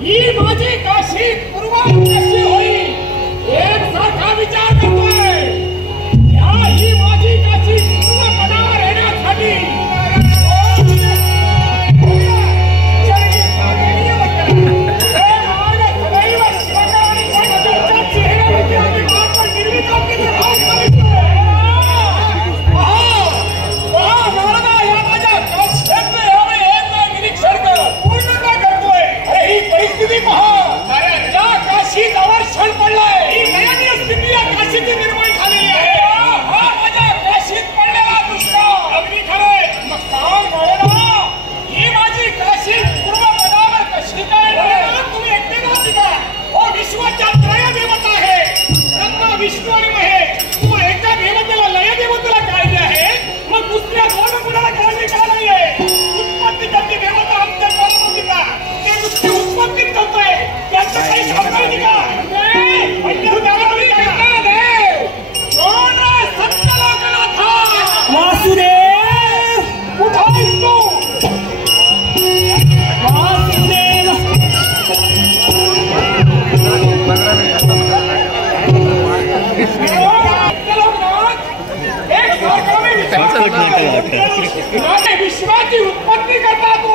ही माझी काशी पूर्वा कशी होईल एक सारखा विचार करतोय। ही माझी काशी पूर्ण पदावर येण्यासाठी विष्णू आणि महेश तू एका देवतेला लय देवतेला काळजी आहे मग दुसऱ्या दोन कुणाला काळजी का नाहीये? उत्पत्ती करते देवता आमच्या परमपिता ते नुसती उत्पत्तीच करतोय त्याचं काही समजायची का? वासुदेव कुठं आहेस तू? वासुदेव विश्वाची उत्पत्ती करता तू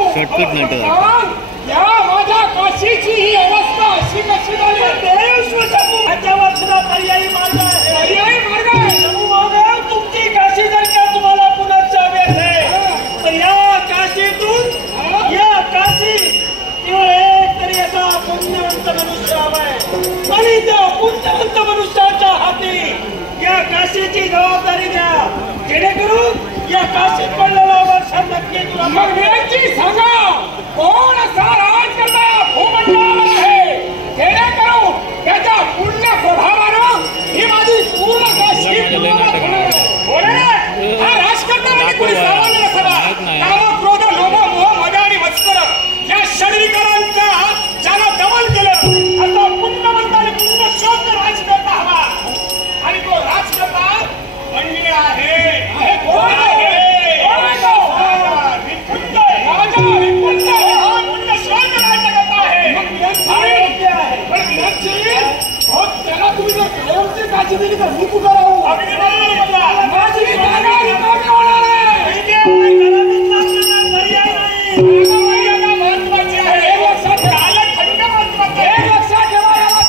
या माझ्या काशीची ही अवस्था अशी कशी झाली? त्याच्यावर सुद्धा पर्यायी मार्ग आहे। पर्यायी मार्ग आहे तुमची काशी जर का तुम्हाला पुनर्चा वेळ आहे तर या काशीतून या काशी केवळ एक तरी असा पुण्यवंत मनुष्य हवाय आणि त्या पुण्यवंत मनुष्याच्या हाती या काशीची जबाबदारी द्या जेणेकरून या काशीत पडलेला वर्ष नक्की तुला मगची सांगा कोण असा राज करणारा भूमंडळावर आहे जेणेकरून त्याच्या पुण्य प्रभावानं ही माझी पूर्ण काशी हा राजकर्ता म्हणजे कोणी सामान्य नसावा। काम क्रोध लोभ मोह मद आणि मत्सर या षडविकारांचा ज्यानं दमन केलं असा पुण्यवंत आणि पुण्यशोध राजकर्ता हवा आणि तो राजकर्ता म्हणजे आहे कोण आहे? त्याला तुम्ही जर कायमची काळजी दिली तर मी कुठं राहू?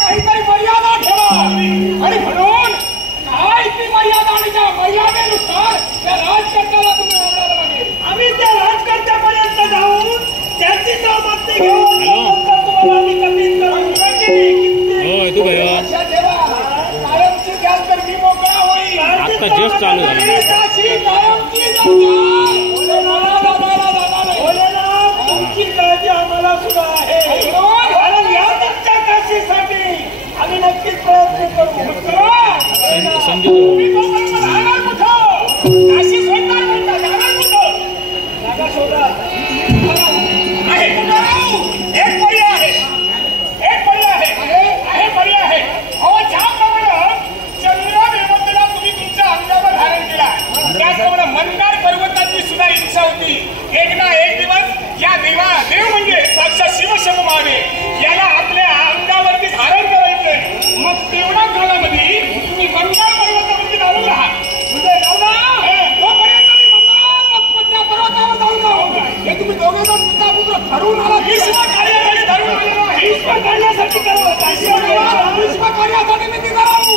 काहीतरी मर्यादा ठेवा आणि म्हणून काय ती मर्यादा आणि त्या मर्यादेनुसार त्या राजकर्त्याला तुम्ही वागवायला लागेल। आम्ही त्या राजकर्त्यापर्यंत जाऊन त्यांची सहमती घेऊन तुम्हाला आम्ही कमीत करून कायमची गॅस तर मी मोकळा होईल। तुमची काळजी आम्हाला सुद्धा आहे कारण या तुमच्या काशीसाठी आम्ही नक्कीच प्रयत्न करू। काशी सोडणार म्हणतात जाणार कुठं? जागा शोधा आहे कुठं? एक पर्याय आहे एक पर्याय आहे पर्याय आहे अहो ज्याप्रमाणे चंद्र देवतेला तुम्ही तुमच्या अंगावर धारण केला त्याचप्रमाणे मंदार पर्वताची सुद्धा इच्छा होती एक ना एक दिवस या देव म्हणजे साक्षात शिवशंभू महादेव याला आपल्या अंगावरती धारण करायचंय। मग तेवढ्या काळामध्ये तुम्ही मंदार पर्वतावरती धारून राहा म्हणजे जोपर्यंत मी मंदार पर्वतावर जाऊन जाऊ हे तुम्ही दोघे जण पिता पुत्र ठरवून आला भीष्म कार्यासाठी धरून आलेला भीष्म कार्यासाठी करावं भीष्म कार्यासाठी मी तिथं राहू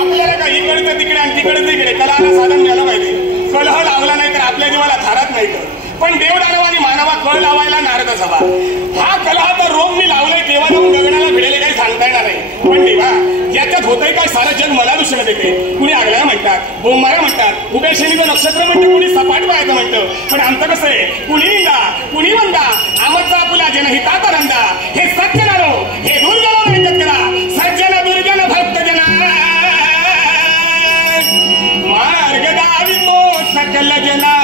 आपल्याला काही इकडचं तिकडे आणि तिकडचं तिकडे कलाला साधन घ्यायला पाहिजे। कलह लावला नाही तर आपल्या जीवाला थारात नाही पण देवदानव आणि मानवा कळ लावायला नारदच हवा। हा कलहाचा रोग मी लावलाय केव्हा जाऊन गगनाला भिडेले काही सांगता येणार नाही पण देवा याच्यात होतंय काय सारं जग मला दुष्ण देते। कुणी आगळ्या म्हणतात बोंबाऱ्या म्हणतात उभ्या श्रेणीचं नक्षत्र म्हणतं कुणी सपाट पाहायचं म्हणतं पण आमचं कसं आहे कुणी निंदा कुणी म्हणता आमचा आपुला जनहिताचा धंदा हे सत्य नारो हे दुर्गम ऐकत करा सज्जन दुर्जन भक्त जना मार्ग दावितो सकल जना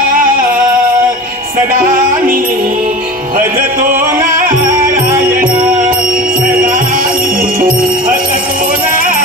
सदा मी भजतो नारायण सदा मी भजतो नारायण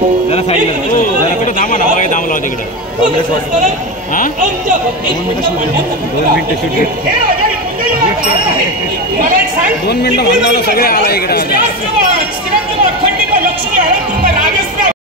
जरा साईडला जरा कुठं थांबा ना मागे थांबला होता तिकडं हां 2 मिनिटं शूट घेत 2 मिनिटं म्हणलं सगळे आला इकडे